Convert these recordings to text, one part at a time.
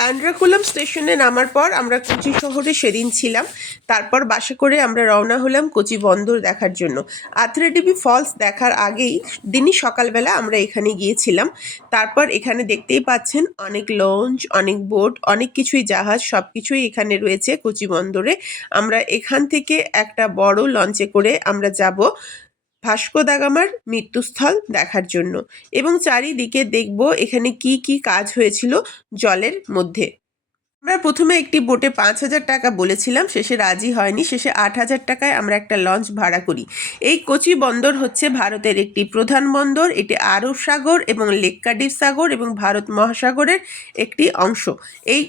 অ্যান্ড্রাকুলাম স্টেশনে নামার পর আমরা কোচি শহরে সেদিন ছিলাম। তারপর বাসে করে আমরা রওনা হলাম কোচি বন্দর দেখার জন্য। আথরেডিবি ফলস দেখার আগেই দিনই সকালবেলা আমরা এখানে গিয়েছিলাম। তারপর এখানে দেখতেই পাচ্ছেন অনেক লঞ্চ অনেক বোট অনেক কিছুই জাহাজ সব কিছুই এখানে রয়েছে কোচি বন্দরে। আমরা এখান থেকে একটা বড় লঞ্চে করে আমরা যাব। ভাস্কো দাগামার মৃত্যুস্থল দেখার জন্য। এবং চারিদিকে দেখব এখানে কি কি কাজ হয়েছিল জলের মধ্যে। আমরা প্রথমে একটি বোটে পাঁচ হাজার টাকা বলেছিলাম, শেষে রাজি হয়নি, শেষে আট হাজার টাকায় আমরা একটা লঞ্চ ভাড়া করি। এই কোচি বন্দর হচ্ছে ভারতের একটি প্রধান বন্দর, এটি আরব সাগর এবং লেক্কাডির সাগর এবং ভারত মহাসাগরের একটি অংশ। এই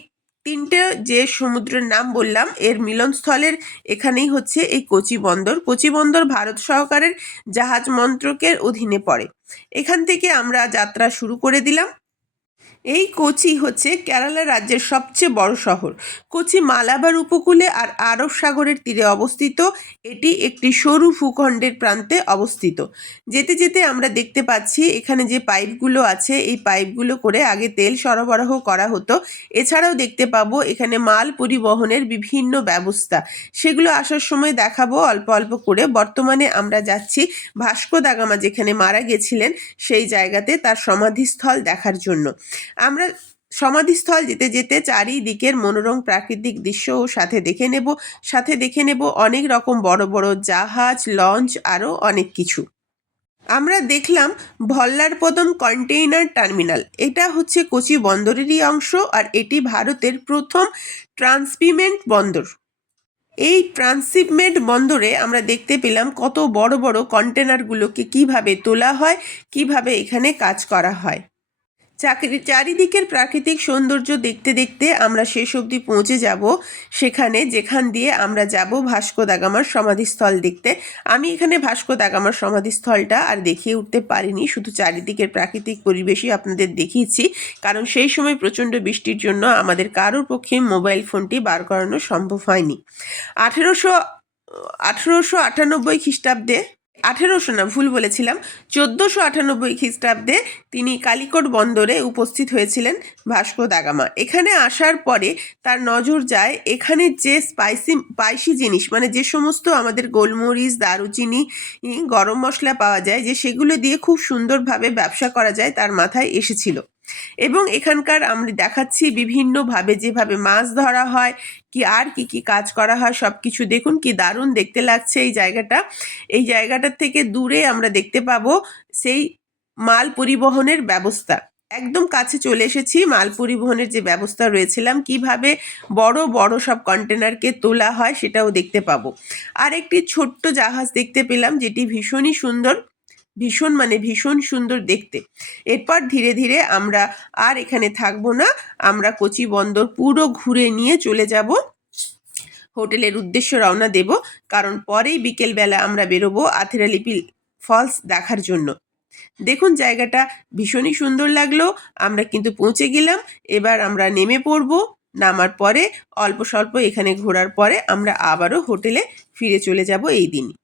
তিনটে যে সমুদ্রের নাম বললাম, এর মিলনস্থলের এখানেই হচ্ছে এই কোচি বন্দর। কোচি বন্দর ভারত সহকারের জাহাজ মন্ত্রকের অধীনে পড়ে। এখান থেকে আমরা যাত্রা শুরু করে দিলাম। এই কোচি হচ্ছে কেরালা রাজ্যের সবচেয়ে বড় শহর। কোচি মালাবার উপকূলে আর আরব সাগরের তীরে অবস্থিত। এটি একটি সরু ভূখণ্ডের প্রান্তে অবস্থিত। যেতে যেতে আমরা দেখতে পাচ্ছি এখানে যে পাইপগুলো আছে, এই পাইপগুলো করে আগে তেল সরবরাহ করা হতো। এছাড়াও দেখতে পাবো এখানে মাল পরিবহনের বিভিন্ন ব্যবস্থা। সেগুলো আসার সময় দেখাবো, অল্প অল্প করে। বর্তমানে আমরা যাচ্ছি ভাস্কো দাগামা যেখানে মারা গেছিলেন, সেই জায়গাতে তার সমাধিস্থল দেখার জন্য। আমরা সমাধিস্থল যেতে যেতে চারিদিকের মনোরম প্রাকৃতিক দৃশ্যও সাথে দেখে নেব, সাথে দেখে নেব অনেক রকম বড় বড় জাহাজ, লঞ্চ, আরও অনেক কিছু। আমরা দেখলাম ভল্লারপদম কন্টেইনার টার্মিনাল। এটা হচ্ছে কোচি বন্দরেরই অংশ আর এটি ভারতের প্রথম ট্রান্সপিমেন্ট বন্দর। এই ট্রান্সিপমেন্ট বন্দরে আমরা দেখতে পেলাম কত বড় বড় কন্টেনারগুলোকে কীভাবে তোলা হয়, কীভাবে এখানে কাজ করা হয়। চাকরি, চারিদিকের প্রাকৃতিক সৌন্দর্য দেখতে দেখতে আমরা শেষ অবধি পৌঁছে যাব। সেখানে যেখান দিয়ে আমরা যাব ভাস্কো দাগামার সমাধিস্থল দেখতে। আমি এখানে ভাস্কো দাগামার সমাধিস্থলটা আর দেখিয়ে উঠতে পারিনি, শুধু চারিদিকের প্রাকৃতিক পরিবেশই আপনাদের দেখিয়েছি। কারণ সেই সময় প্রচণ্ড বৃষ্টির জন্য আমাদের কারোর পক্ষে মোবাইল ফোনটি বার করানো সম্ভব হয়নি। আঠেরোশো আঠেরোশো আটানব্বই খ্রিস্টাব্দে আঠেরোশো না, ভুল বলেছিলাম, চোদ্দোশো আটানব্বই খ্রিস্টাব্দে তিনি কালিকট বন্দরে উপস্থিত হয়েছিলেন ভাস্কো দাগামা এখানে আসার পরে তার নজর যায় এখানে যে স্পাইসি স্পাইসি জিনিস মানে যে সমস্ত আমাদের গোলমরিচ, দারুচিনি গরম মশলা পাওয়া যায়, যে সেগুলো দিয়ে খুব সুন্দরভাবে ব্যবসা করা যায়, তার মাথায় এসেছিল। এবং এখানকার আমরা দেখাচ্ছি বিভিন্নভাবে যেভাবে মাছ ধরা হয়, কি আর কি কি কাজ করা হয় সব কিছু দেখুন কি দারুণ দেখতে লাগছে এই জায়গাটা। এই জায়গাটার থেকে দূরে আমরা দেখতে পাবো সেই মাল পরিবহনের ব্যবস্থা। একদম কাছে চলে এসেছি, মাল পরিবহনের যে ব্যবস্থা রয়েছিলাম, কীভাবে বড় বড় সব কন্টেনারকে তোলা হয় সেটাও দেখতে পাবো। আর একটি ছোট্ট জাহাজ দেখতে পেলাম, যেটি ভীষণই সুন্দর। ভীষণ মানে ভীষণ সুন্দর দেখতে। এরপর ধীরে ধীরে আমরা আর এখানে থাকব না। আমরা কোচি বন্দর পুরো ঘুরে নিয়ে চলে যাব। হোটেলের উদ্দেশ্য রওনা দেব। কারণ পরেই বিকেলবেলা আমরা বেরোবো আথেরালিপি ফলস দেখার জন্য। দেখুন জায়গাটা ভীষণই সুন্দর লাগল। আমরা কিন্তু পৌঁছে গেলাম। এবার আমরা নেমে পড়ব। নামার পরে অল্প স্বল্প এখানে ঘোরার পরে আমরা আবারও হোটেলে ফিরে চলে যাব এই দিনই